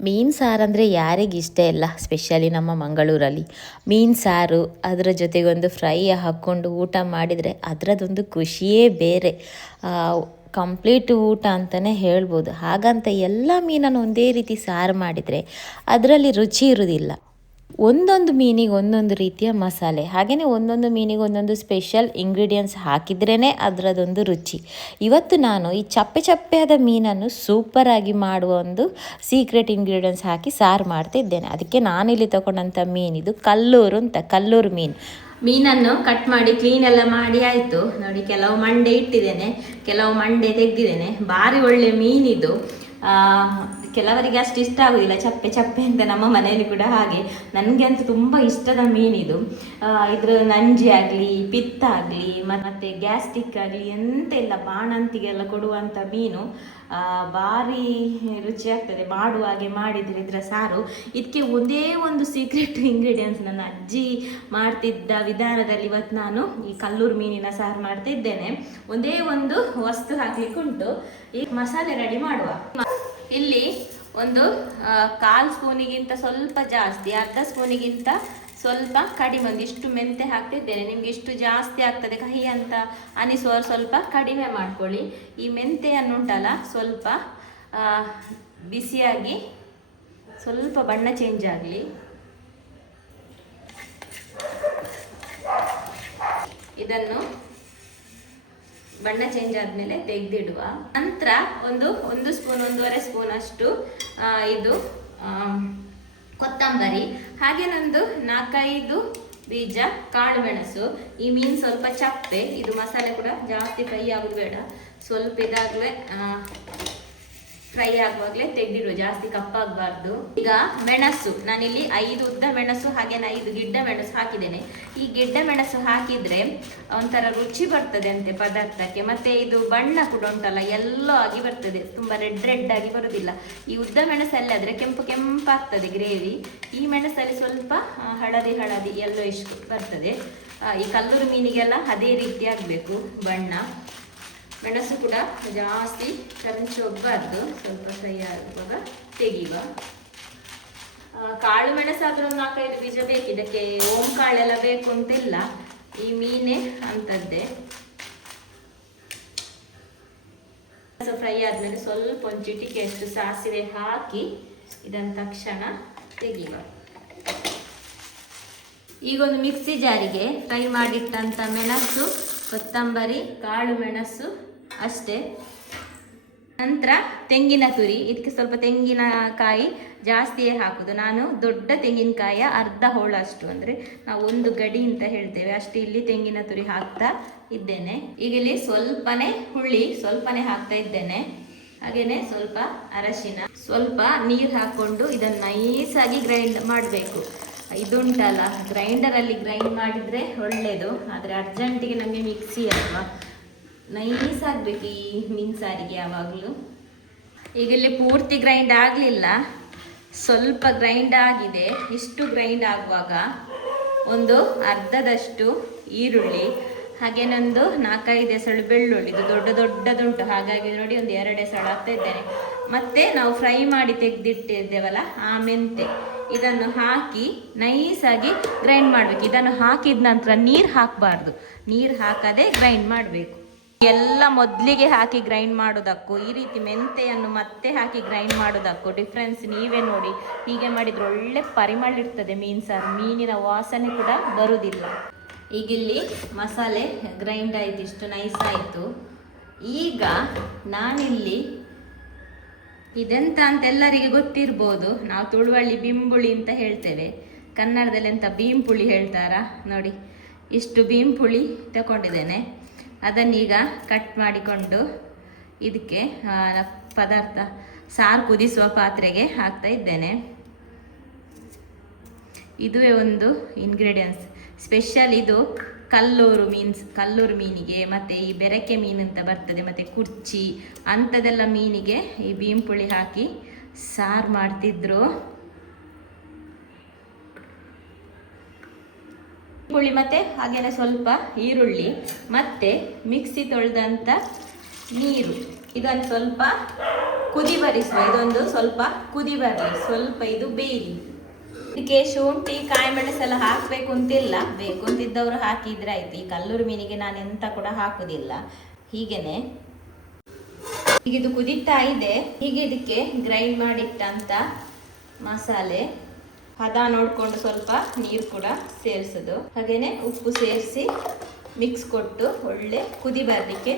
ಮೀನು ಸಾರು ಅಂದರೆ ಯಾರಿಗೆ ಇಷ್ಟ ಇಲ್ಲ ಸ್ಪೆಷಲಿ ನಮ್ಮ ಮಂಗಳೂರಲ್ಲಿ. ಮೀನು ಸಾರು ಅದರ ಜೊತೆಗೊಂದು ಫ್ರೈ ಹಾಕ್ಕೊಂಡು ಊಟ ಮಾಡಿದರೆ ಅದರದೊಂದು ಖುಷಿಯೇ ಬೇರೆ. ಕಂಪ್ಲೀಟ್ ಊಟ ಅಂತಲೇ ಹೇಳ್ಬೋದು. ಹಾಗಂತ ಎಲ್ಲ ಮೀನನ್ನು ಒಂದೇ ರೀತಿ ಸಾರು ಮಾಡಿದರೆ ಅದರಲ್ಲಿ ರುಚಿ ಇರುವುದಿಲ್ಲ ಒಂದೊಂದು ಮೀನಿಗೆ ಒಂದೊಂದು ರೀತಿಯ ಮಸಾಲೆ. ಹಾಗೆಯೇ ಒಂದೊಂದು ಮೀನಿಗೆ ಒಂದೊಂದು ಸ್ಪೆಷಲ್ ಇಂಗ್ರೀಡಿಯೆಂಟ್ಸ್ ಹಾಕಿದ್ರೇ ಅದರದೊಂದು ರುಚಿ. ಇವತ್ತು ನಾನು ಈ ಚಪ್ಪೆ ಚಪ್ಪೆಯಾದ ಮೀನನ್ನು ಸೂಪರಾಗಿ ಮಾಡುವ ಒಂದು ಸೀಕ್ರೆಟ್ ಇಂಗ್ರೀಡಿಯೆಂಟ್ಸ್ ಹಾಕಿ ಸಾರು ಮಾಡ್ತಿದ್ದೇನೆ. ಅದಕ್ಕೆ ನಾನು ಇಲ್ಲಿ ತಗೊಂಡಂಥ ಮೀನಿದು ಕಲ್ಲೂರು ಅಂತ, ಕಲ್ಲೂರು ಮೀನು. ಮೀನನ್ನು ಕಟ್ ಮಾಡಿ ಕ್ಲೀನ್ ಎಲ್ಲ ಮಾಡಿ ಆಯಿತು. ನೋಡಿ, ಕೆಲವು ಮಂಡೆ ಇಟ್ಟಿದ್ದೇನೆ, ಕೆಲವು ಮಂಡೆ ತೆಗೆದಿದ್ದೇನೆ. ಭಾರಿ ಒಳ್ಳೆ ಮೀನಿದು. ಕೆಲವರಿಗೆ ಅಷ್ಟು ಇಷ್ಟ ಆಗುದಿಲ್ಲ. ಚಪ್ಪೆ ಚಪ್ಪೆ ಅಂತ ನಮ್ಮ ಮನೆಯಲ್ಲಿ ಕೂಡ ಹಾಗೆ. ನನಗೆ ಅಂತೂ ತುಂಬ ಇಷ್ಟದ ಮೀನಿದು. ಇದ್ರ ನಂಜಿ ಆಗಲಿ, ಪಿತ್ತ ಆಗಲಿ ಮತ್ತೆ ಗ್ಯಾಸ್ಟಿಕ್ ಆಗಲಿ, ಎಂತ ಇಲ್ಲ, ಬಾಣಂತಿಗೆಲ್ಲ ಕೊಡುವಂತ ಮೀನು. ಭಾರಿ ರುಚಿ ಆಗ್ತದೆ. ಮಾಡುವ ಹಾಗೆ ಮಾಡಿದರೆ ಇದರ ಸಾರು. ಇದಕ್ಕೆ ಒಂದೇ ಒಂದು ಸೀಕ್ರೆಟ್ ಇಂಗ್ರೀಡಿಯೆಂಟ್ಸ್ ನನ್ನ ಅಜ್ಜಿ ಮಾಡ್ತಿದ್ದ ವಿಧಾನದಲ್ಲಿ ಇವತ್ತು ನಾನು ಈ ಕಲ್ಲೂರು ಮೀನಿನ ಸಾರು ಮಾಡ್ತಾ ಇದ್ದೇನೆ. ಒಂದೇ ಒಂದು ವಸ್ತು ಹಾಕ್ಲಿಕ್ಕೆ ಉಂಟು ಈ ಮಸಾಲೆ ರೆಡಿ ಮಾಡುವ. ಇಲ್ಲಿ ಒಂದು ಕಾಲು ಸ್ಪೂನಿಗಿಂತ ಸ್ವಲ್ಪ ಜಾಸ್ತಿ, ಅರ್ಧ ಸ್ಪೂನಿಗಿಂತ ಸ್ವಲ್ಪ ಕಡಿಮೆ, ಒಂದು ಇಷ್ಟು ಮೆಂತೆ ಹಾಕ್ತಿದ್ದೇನೆ. ನಿಮ್ಗೆ ಇಷ್ಟು ಜಾಸ್ತಿ ಆಗ್ತದೆ ಕಹಿ ಅಂತ ಅನಿಸುವವರು ಸ್ವಲ್ಪ ಕಡಿಮೆ ಮಾಡ್ಕೊಳ್ಳಿ. ಈ ಮೆಂತೆಯನ್ನು ಉಂಟಲ್ಲ ಸ್ವಲ್ಪ ಬಿಸಿಯಾಗಿ, ಸ್ವಲ್ಪ ಬಣ್ಣ ಚೇಂಜ್ ಆಗಲಿ. ಇದನ್ನು ಬಣ್ಣ ಚೇಂಜ್ ಆದಮೇಲೆ ತೆಗೆದಿಡುವ. ನಂತರ ಒಂದು ಒಂದು ಸ್ಪೂನ್ ಒಂದೂವರೆ ಸ್ಪೂನ್ ಅಷ್ಟು ಇದು ಕೊತ್ತಂಬರಿ. ಹಾಗೆ ನಂದು ನಾಲ್ಕೈದು ಬೀಜ ಕಾಳು ಮೆಣಸು ಈ ಮೀನು ಸ್ವಲ್ಪ ಚಪ್ಪೆ, ಇದು ಮಸಾಲೆ ಕೂಡ ಜಾಸ್ತಿ ಫ್ರೈ ಆಗೋದು ಬೇಡ. ಸ್ವಲ್ಪ ಇದಾಗಲೇ ಫ್ರೈ ಆಗುವಾಗಲೇ ತೆಗೆದಿಡುವ, ಜಾಸ್ತಿ ಕಪ್ಪಾಗಬಾರ್ದು. ಈಗ ಮೆಣಸು, ನಾನಿಲ್ಲಿ ಐದು ಉದ್ದ ಮೆಣಸು ಹಾಗೇನೆ ಐದು ಗಿಡ್ಡ ಮೆಣಸು ಹಾಕಿದ್ದೇನೆ. ಈ ಗಿಡ್ಡ ಮೆಣಸು ಹಾಕಿದ್ರೆ ಒಂಥರ ರುಚಿ ಬರ್ತದೆ ಅಂತೆ ಪದಾರ್ಥಕ್ಕೆ. ಮತ್ತೆ ಇದು ಬಣ್ಣ ಕೂಡ ಉಂಟಲ್ಲ, ಎಲ್ಲೋ ಆಗಿ ಬರ್ತದೆ. ತುಂಬಾ ರೆಡ್ ರೆಡ್ ಆಗಿ ಬರುದಿಲ್ಲ. ಈ ಉದ್ದ ಮೆಣಸಲ್ಲಿ ಆದ್ರೆ ಕೆಂಪು ಕೆಂಪಾಗ್ತದೆ ಗ್ರೇವಿ. ಈ ಮೆಣಸಲ್ಲಿ ಸ್ವಲ್ಪ ಹಳದಿ ಹಳದಿ ಎಲ್ಲೋ ಇಷ್ಟು ಬರ್ತದೆ ಈ ಕಲ್ಲೂರು ಮೀನಿಗೆಲ್ಲ ಅದೇ ರೀತಿ ಆಗಬೇಕು ಬಣ್ಣ. ಮೆಣಸು ಕೂಡ ಜಾಸ್ತಿ ಹೋಗ್ಬಾರ್ದು ಸ್ವಲ್ಪ ಫ್ರೈ ತೆಗಿಯುವ ಕಾಳು ಮೆಣಸಾದ್ರೂ ಒಂದು ನಾಲ್ಕೈದು ಬೀಜ ಬೇಕು. ಇದಕ್ಕೆ ಓಂ ಕಾಳೆಲ್ಲ ಬೇಕು ಅಂತಿಲ್ಲ ಈ ಮೀನೇ ಅಂತದ್ದೇ ಫ್ರೈ ಆದ್ಮೇಲೆ ಸ್ವಲ್ಪ ಒಂದು ಚಿಟಿಕೆ ಅಷ್ಟು ಸಾಸಿವೆ ಹಾಕಿ ಇದನ್ನ ತಕ್ಷಣ ತೆಗಿಯುವ ಈಗೊಂದು ಮಿಕ್ಸಿ ಜಾರಿಗೆ ಫ್ರೈ ಮಾಡಿಟ್ಟಂಥ ಮೆಣಸು ಕೊತ್ತಂಬರಿ, ಕಾಳು ಮೆಣಸು ಅಷ್ಟೇ. ನಂತರ ತೆಂಗಿನ ತುರಿ. ಇದಕ್ಕೆ ಸ್ವಲ್ಪ ತೆಂಗಿನಕಾಯಿ ಜಾಸ್ತಿಯೇ ಹಾಕೋದು. ನಾನು ದೊಡ್ಡ ತೆಂಗಿನಕಾಯಿಯ ಅರ್ಧ ಹೋಳಷ್ಟು ಅಂದರೆ ನಾವು ಒಂದು ಗಡಿ ಅಂತ ಹೇಳ್ತೇವೆ. ಅಷ್ಟು ಇಲ್ಲಿ ತೆಂಗಿನ ತುರಿ ಹಾಕ್ತಾ ಇದ್ದೇನೆ. ಈಗ ಇಲ್ಲಿ ಸ್ವಲ್ಪನೇ ಹುಳಿ ಸ್ವಲ್ಪನೇ ಹಾಕ್ತಾ ಇದ್ದೇನೆ. ಹಾಗೆಯೇ ಸ್ವಲ್ಪ ಅರಶಿನ. ಸ್ವಲ್ಪ ನೀರು ಹಾಕ್ಕೊಂಡು ಇದನ್ನು ನೈಸಾಗಿ ಗ್ರೈಂಡ್ ಮಾಡಬೇಕು. ಇದುಂಟಲ್ಲ ಗ್ರೈಂಡರಲ್ಲಿ ಗ್ರೈಂಡ್ ಮಾಡಿದರೆ ಒಳ್ಳೆಯದು ಆದರೆ ಅರ್ಜೆಂಟಿಗೆ ನಮಗೆ ಮಿಕ್ಸಿ ಅಲ್ವಾ? ನೈಸ್ ಆಗಬೇಕು ಈ ಮೀನು ಸಾರಿಗೆ ಯಾವಾಗಲೂ. ಈಗ ಇಲ್ಲಿ ಪೂರ್ತಿ ಗ್ರೈಂಡ್ ಆಗಲಿಲ್ಲ. ಸ್ವಲ್ಪ ಗ್ರೈಂಡ್ ಆಗಿದೆ. ಇಷ್ಟು ಗ್ರೈಂಡ್ ಆಗುವಾಗ ಒಂದು ಅರ್ಧದಷ್ಟು ಈರುಳ್ಳಿ ಹಾಗೇನೊಂದು ನಾಲ್ಕೈದು ಎಸಳು ಬೆಳ್ಳುಳ್ಳಿ ಇದು ದೊಡ್ಡ ದೊಡ್ಡದುಂಟು. ಹಾಗಾಗಿ ನೋಡಿ ಒಂದು ಎರಡು ಎಸಳು ಹಾಕ್ತಾ ಇದ್ದೇನೆ. ಮತ್ತೆ ನಾವು ಫ್ರೈ ಮಾಡಿ ತೆಗೆದಿಟ್ಟಿದ್ದೇವಲ್ಲ, ಆ ಮೆಂತೆ. ಇದನ್ನು ಹಾಕಿ ನೈಸಾಗಿ ಗ್ರೈಂಡ್ ಮಾಡಬೇಕು. ಇದನ್ನು ಹಾಕಿದ ನಂತರ ನೀರು ಹಾಕಬಾರ್ದು. ನೀರು ಹಾಕದೆ ಗ್ರೈಂಡ್ ಮಾಡಬೇಕು. ಎಲ್ಲ ಮೊದಲಿಗೆ ಹಾಕಿ ಗ್ರೈಂಡ್ ಮಾಡೋದಕ್ಕೂ, ಈ ರೀತಿ ಮೆಂತೆಯನ್ನು ಮತ್ತೆ ಹಾಕಿ ಗ್ರೈಂಡ್ ಮಾಡೋದಕ್ಕೂ ಡಿಫ್ರೆನ್ಸ್ ನೀವೇ ನೋಡಿ. ಹೀಗೆ ಮಾಡಿದ್ರೆ ಒಳ್ಳೆ ಪರಿಮಳ ಇರ್ತದೆ ಮೀನು ಸಾರು ಮೀನಿನ ವಾಸನೆ ಕೂಡ ಬರುವುದಿಲ್ಲ. ಈಗ ಇಲ್ಲಿ ಮಸಾಲೆ ಗ್ರೈಂಡ್ ಆಯಿತು, ಇಷ್ಟು ನೈಸ್ ಆಯಿತು. ಈಗ ನಾನಿಲ್ಲಿ ಇದೆಂತ ಅಂತ ಎಲ್ಲರಿಗೆ ಗೊತ್ತಿರ್ಬೋದು. ನಾವು ತುಳುವಳ್ಳಿ ಬಿಂಬುಳಿ ಅಂತ ಹೇಳ್ತೇವೆ. ಕನ್ನಡದಲ್ಲಿ ಎಂತ ಬೀಂಪುಳಿ ಹೇಳ್ತಾರಾ? ನೋಡಿ, ಇಷ್ಟು ಬೀಂಪುಳಿ ತಗೊಂಡಿದ್ದೇನೆ. ಅದನ್ನೀಗ ಕಟ್ ಮಾಡಿಕೊಂಡು ಇದಕ್ಕೆ ಪದಾರ್ಥ ಸಾರು ಕುದಿಸುವ ಪಾತ್ರೆಗೆ ಹಾಕ್ತಾ ಇದ್ದೇನೆ. ಇದುವೇ ಒಂದು ಇಂಗ್ರೀಡಿಯೆಂಟ್ಸ್ ಸ್ಪೆಷಲ್ ಇದು ಕಲ್ಲೂರು ಮೀನ್ಸ್ ಕಲ್ಲೂರು ಮೀನಿಗೆ, ಮತ್ತು ಈ ಬೆರಕೆ ಮೀನು ಅಂತ ಬರ್ತದೆ, ಮತ್ತು ಕುರ್ಚಿ, ಅಂಥದ್ದೆಲ್ಲ ಮೀನಿಗೆ ಈ ಬೀಂಪುಳಿ ಹಾಕಿ ಸಾರು ಮಾಡ್ತಿದ್ರು. ಪುಳಿ ಮತ್ತೆ ಹಾಗೆಲ್ಲ ಸ್ವಲ್ಪ ಈರುಳ್ಳಿ, ಮತ್ತೆ ಮಿಕ್ಸಿ ತೊಳೆದಂಥ ನೀರು. ಇದನ್ನು ಸ್ವಲ್ಪ ಕುದಿ ಬರಿಸುವ, ಇದೊಂದು ಸ್ವಲ್ಪ ಕುದಿ ಬರಲಿ ಸ್ವಲ್ಪ ಇದು ಬೇರಿ ಇದಕ್ಕೆ ಶುಂಠಿ, ಕಾಯಿ ಮೆಣಸೆಲ್ಲ ಹಾಕಬೇಕು ಅಂತಿಲ್ಲ. ಬೇಕು ಅಂತಿದ್ದವರು ಹಾಕಿದ್ರೆ ಆಯ್ತು. ಈ ಕಲ್ಲೂರು ಮೀನಿಗೆ ನಾನು ಎಂತ ಕೂಡ ಹಾಕುದಿಲ್ಲ. ಹೀಗೇನೆ. ಈಗ ಇದು ಕುದೀತಾ ಇದೆ. ಹೀಗೆ ಇದಕ್ಕೆ ಗ್ರೈಂಡ್ ಮಾಡಿಟ್ಟಂತ ಮಸಾಲೆ. ಹದ ನೋಡ್ಕೊಂಡು ಸ್ವಲ್ಪ ನೀರು ಕೂಡ ಸೇರಿಸೋದು. ಹಾಗೇನೆ ಉಪ್ಪು ಸೇರಿಸಿ ಮಿಕ್ಸ್ ಕೊಟ್ಟು ಒಳ್ಳೆ ಕುದಿ ಬರಲಿಕ್ಕೆ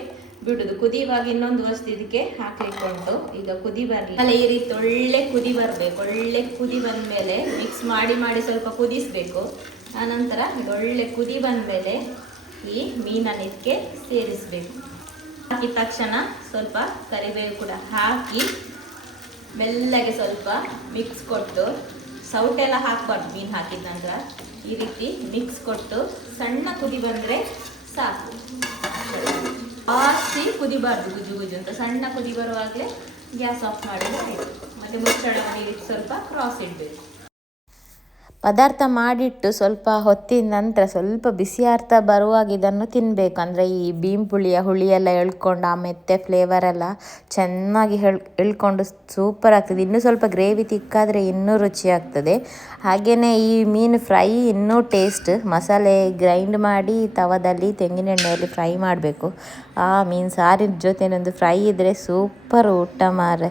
ಬಿಡುದು. ಕುದಿಯುವಾಗ ಇನ್ನೊಂದು ವಸ್ತು ಇದಕ್ಕೆ ಹಾಕ್ಲಿಕ್ಕುಂಟು ಈಗ ಕುದಿ ಬರಲಿ. ಅಲ್ಲ ಈ ರೀತಿ ಒಳ್ಳೆ ಕುದಿ ಬರಬೇಕು. ಒಳ್ಳೆ ಕುದಿ ಬಂದ್ಮೇಲೆ ಮಿಕ್ಸ್ ಮಾಡಿ ಮಾಡಿ ಸ್ವಲ್ಪ ಕುದಿಸ್ಬೇಕು. ಆನಂತರ ಒಳ್ಳೆ ಕುದಿ ಬಂದ್ಮೇಲೆ ಈ ಮೀನನ್ನು ಇದಕ್ಕೆ ಸೇರಿಸಬೇಕು. ಹಾಕಿದ ತಕ್ಷಣ ಸ್ವಲ್ಪ ಕರಿಬೇವು ಕೂಡ ಹಾಕಿ ಮೆಲ್ಲಗೆ ಸ್ವಲ್ಪ ಮಿಕ್ಸ್ ಕೊಟ್ಟು ಸೌಟೆಲ್ಲ ಹಾಕ್ಬಾರ್ದು ಮೀನು ಹಾಕಿದ ನಂತರ. ಈ ರೀತಿ ಮಿಕ್ಸ್ ಕೊಟ್ಟು ಸಣ್ಣ ಕುದಿ ಬಂದರೆ ಸಾಕು. ಕುದಿಬಾರ್ದು ಗುಜು ಗುಜು ಅಂತ. ಸಣ್ಣ ಕುದಿ ಬರುವಾಗಲೇ ಗ್ಯಾಸ್ ಆಫ್ ಮಾಡಿದ್ರೆ ಆಯ್ತು. ಮತ್ತು ಮುಚ್ಚಳವನ್ನು ಸ್ವಲ್ಪ ಕ್ರಾಸ್ ಇಡಬೇಕು. ಪದಾರ್ಥ ಮಾಡಿಟ್ಟು ಸ್ವಲ್ಪ ಹೊತ್ತಿನ ನಂತರ ಸ್ವಲ್ಪ ಬಿಸಿ ಅರ್ಥ ಬರುವಾಗ ಇದನ್ನು ತಿನ್ನಬೇಕು ಅಂದರೆ ಈ ಬೀಮ್ ಪುಳಿಯ, ಹುಳಿಯೆಲ್ಲ ಎಳ್ಕೊಂಡು ಆ ಮೆತ್ತೆ ಫ್ಲೇವರ್ ಎಲ್ಲ ಚೆನ್ನಾಗಿ ಹೇಳ್ ಎಳ್ಕೊಂಡು ಸೂಪರ್ ಆಗ್ತದೆ. ಇನ್ನೂ ಸ್ವಲ್ಪ ಗ್ರೇವಿ ತಿಕ್ಕಾದರೆ ಇನ್ನೂ ರುಚಿ ಆಗ್ತದೆ. ಹಾಗೆಯೇ ಈ ಮೀನು ಫ್ರೈ ಇನ್ನೂ ಟೇಸ್ಟ್ ಮಸಾಲೆ ಗ್ರೈಂಡ್ ಮಾಡಿ ತವದಲ್ಲಿ ತೆಂಗಿನೆಣ್ಣೆಯಲ್ಲಿ ಫ್ರೈ ಮಾಡಬೇಕು. ಆ ಮೀನು ಸಾರಿನ ಜೊತೆನೊಂದು ಫ್ರೈ ಇದ್ದರೆ ಸೂಪರ್ ಊಟ ಮಾರೆ